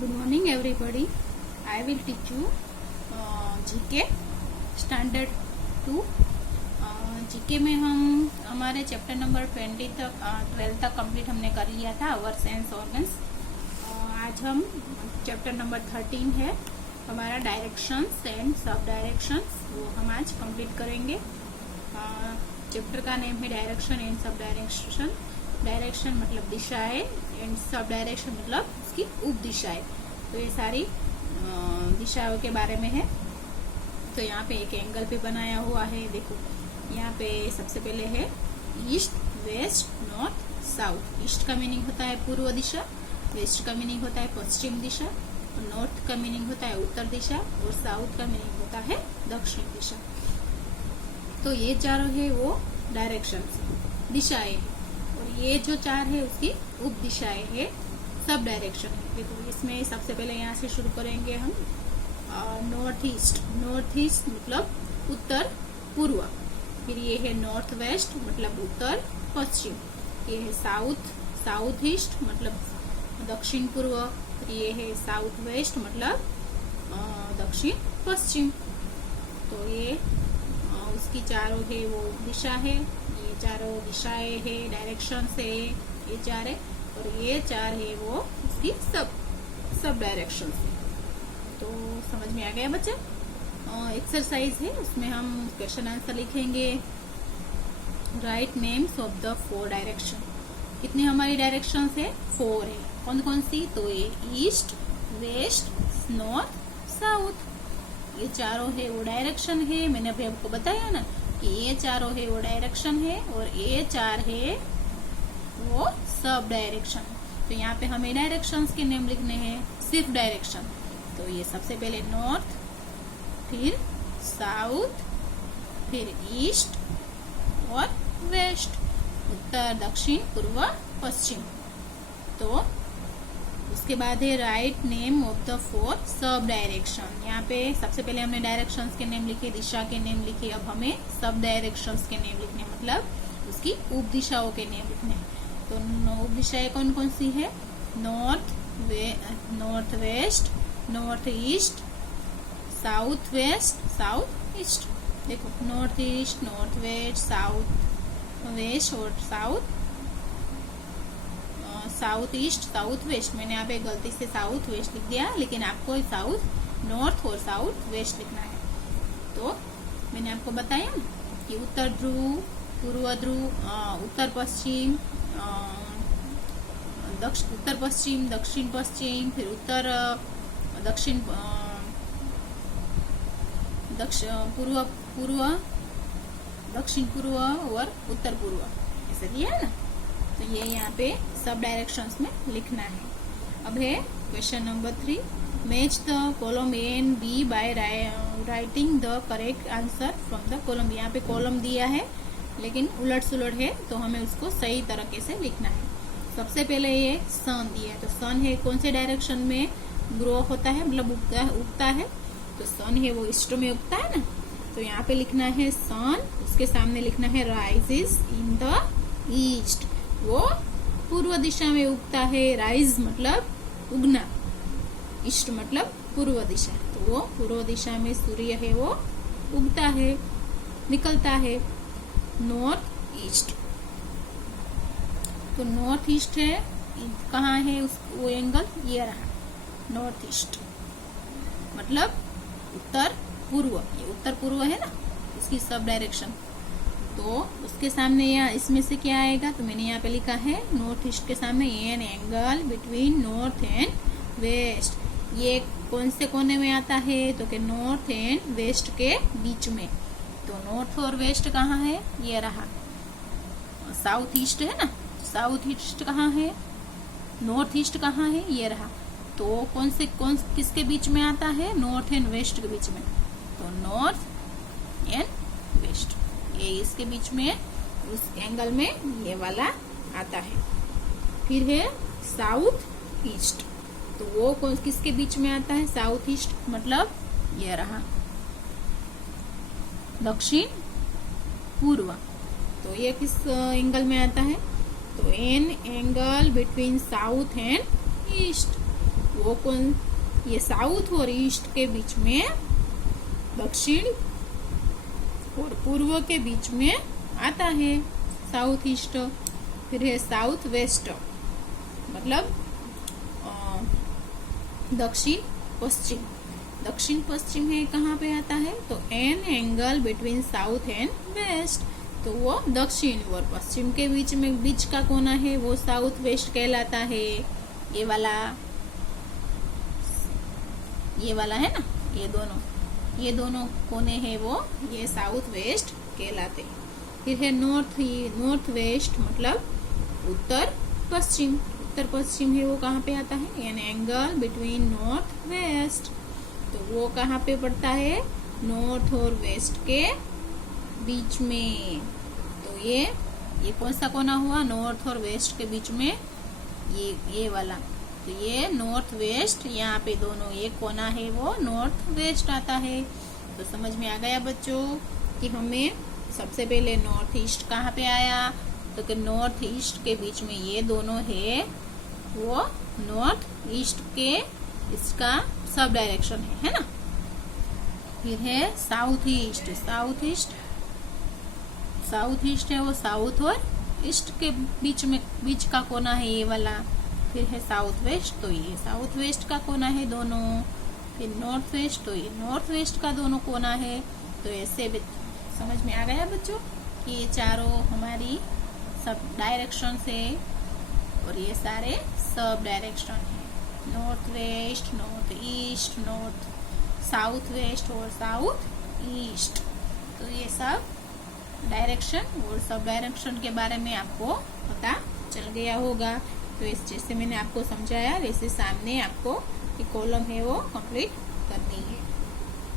Good morning everybody. I will teach you GK standard 2। GK में हम हमारे chapter number 20 तक 12 तक कंप्लीट हमने कर लिया था, आवर सेंस ऑर्गन्स। आज हम चैप्टर नंबर 13 है हमारा डायरेक्शंस एंड सब डायरेक्शंस, वो हम आज कंप्लीट करेंगे। चैप्टर का नेम है direction and sub direction. Direction मतलब दिशा है एंड सब डायरेक्शन मतलब उसकी उप दिशा है। तो ये सारी दिशाओं के बारे में है। तो यहाँ पे एक एंगल पे बनाया हुआ है, देखो यहाँ पे सबसे पहले है east, west, north, south. East का मीनिंग होता है पूर्व दिशा, वेस्ट का मीनिंग होता है पश्चिम दिशा, और नॉर्थ का मीनिंग होता है उत्तर दिशा, और साउथ का मीनिंग होता है दक्षिण दिशा। तो ये चारों है वो डायरेक्शन दिशाएं, और ये जो चार है उसकी उप दिशाएं है, सब डायरेक्शन है। देखो इसमें सबसे पहले यहाँ से शुरू करेंगे हम नॉर्थ ईस्ट। नॉर्थ ईस्ट मतलब उत्तर पूर्व। फिर ये है नॉर्थ वेस्ट मतलब उत्तर पश्चिम। ये है साउथ, साउथ ईस्ट मतलब दक्षिण पूर्व। ये है साउथ वेस्ट मतलब दक्षिण पश्चिम। तो ये उसकी चारों है वो दिशा है, ये चारों दिशाएं है, डायरेक्शन है, ये चार है, और ये चार है वो उसकी सब डायरेक्शन है। तो समझ में आ गया बच्चे? एक्सरसाइज है, उसमें हम क्वेश्चन आंसर लिखेंगे। Right names of the 4 direction. कितनी हमारी डायरेक्शन है? 4 है। कौन कौन सी? तो ये ईस्ट, वेस्ट, नॉर्थ, साउथ, ये चारों है वो डायरेक्शन है। मैंने अभी आपको बताया ना कि ये चारों है वो डायरेक्शन है, और ये चार है वो सब डायरेक्शन। तो यहाँ पे हमें डायरेक्शंस के नेम लिखने हैं, सिर्फ डायरेक्शन। तो ये सबसे पहले नॉर्थ, फिर साउथ, फिर ईस्ट और वेस्ट, उत्तर, दक्षिण, पूर्व, पश्चिम। तो उसके बाद है write name of the 4 sub direction. यहाँ पे सबसे पहले हमने डायरेक्शंस के नेम लिखे, दिशा के नेम लिखे। अब हमें सब डायरेक्शंस के नेम लिखने, मतलब उसकी उप दिशाओं के नेम लिखने। तो उप दिशाएं कौन कौन सी है? North west, north east, south west, south east. देखो north east, north west, south west और साउथ ईस्ट, साउथ वेस्ट। मैंने यहाँ पे गलती से साउथ वेस्ट लिख दिया, लेकिन आपको साउथ नॉर्थ और साउथ वेस्ट लिखना है। तो मैंने आपको बताया कि उत्तर ध्रुव, पूर्व ध्रुव, उत्तर पश्चिम, उत्तर पश्चिम, दक्षिण पश्चिम, फिर उत्तर दक्षिण पूर्व, दक्षिण पूर्व और उत्तर पूर्व, ऐसा दिया है ना। तो ये यहाँ पे सब डायरेक्शंस में लिखना है। अब है question number 3। Match the column A and B by writing the correct answer from the column. यहाँ पे कॉलम दिया है लेकिन उलट सुलट है, तो हमें उसको सही तरीके से लिखना है। सबसे पहले ये सन दिया है, तो सन है कौन से डायरेक्शन में ग्रो होता है, मतलब उगता है। तो सन है वो ईस्ट में उगता है ना। तो यहाँ पे लिखना है सन, उसके सामने लिखना है राइजेस इन द ईस्ट। वो पूर्व दिशा में उगता है। राइज मतलब उगना, ईस्ट मतलब पूर्व दिशा। तो वो पूर्व दिशा में सूर्य है वो उगता है, निकलता है। नॉर्थ ईस्ट, तो नॉर्थ ईस्ट है, कहाँ है वो एंगल? ये रहा नॉर्थ ईस्ट, मतलब उत्तर पूर्व। ये उत्तर पूर्व है ना, इसकी सब डायरेक्शन। तो उसके सामने या इसमें से क्या आएगा? तो मैंने यहाँ पे लिखा है नॉर्थ ईस्ट के सामने an angle between north and west. ये कौन से कोने में आता है? तो कि नॉर्थ एंड वेस्ट के बीच में। तो नॉर्थ और वेस्ट कहाँ है? ये रहा साउथ ईस्ट है ना। साउथ ईस्ट कहाँ है? नॉर्थ ईस्ट कहाँ है? ये रहा। तो कौन किसके बीच में आता है? नॉर्थ एंड वेस्ट के बीच में। तो नॉर्थ एंड वेस्ट, ये इसके बीच में, उस एंगल में ये वाला आता है। फिर है साउथ ईस्ट, तो वो किसके बीच में आता है? साउथ ईस्ट मतलब ये रहा दक्षिण पूर्व। तो ये किस एंगल में आता है? तो an angle between south and east, वो कौन, ये साउथ और ईस्ट के बीच में, दक्षिण और पूर्व के बीच में आता है साउथ ईस्ट। फिर है साउथ वेस्ट, मतलब दक्षिण पश्चिम। दक्षिण पश्चिम है कहाँ पे आता है, तो an angle between south and west, तो वो दक्षिण और पश्चिम के बीच का कोना है वो साउथ वेस्ट कहलाता है। ये वाला है ना, ये दोनों कोने हैं वो, ये साउथ वेस्ट कहलाते हैं। फिर है नॉर्थ वेस्ट, मतलब उत्तर पश्चिम। उत्तर पश्चिम है वो कहाँ पे आता है, N angle between north west, तो वो कहाँ पे पड़ता है, नॉर्थ और वेस्ट के बीच में। तो ये कौन सा कोना हुआ, नॉर्थ और वेस्ट के बीच में, ये वाला। तो ये नॉर्थ वेस्ट, यहाँ पे दोनों ये कोना है वो नॉर्थ वेस्ट आता है। तो समझ में आ गया बच्चों कि हमें सबसे पहले नॉर्थ ईस्ट कहाँ पे आया, तो कि नॉर्थ ईस्ट के बीच में ये दोनों है वो नॉर्थ ईस्ट के, इसका सब डायरेक्शन है ना। फिर है साउथ ईस्ट है वो साउथ और ईस्ट के बीच का कोना है ये वाला। फिर है साउथ वेस्ट, तो ये साउथ वेस्ट का कोना है दोनों। फिर नॉर्थ वेस्ट, तो ये नॉर्थ वेस्ट का दोनों कोना है। तो ऐसे समझ में आ गया बच्चों कि ये चारों हमारी सब डायरेक्शन है और ये सारे सब डायरेक्शन है, north west, north east, north south west और साउथ ईस्ट। तो ये सब डायरेक्शन और सब डायरेक्शन के बारे में आपको पता चल गया होगा। तो इस जैसे मैंने आपको समझाया वैसे सामने आपको एक कॉलम है वो कंप्लीट करनी है।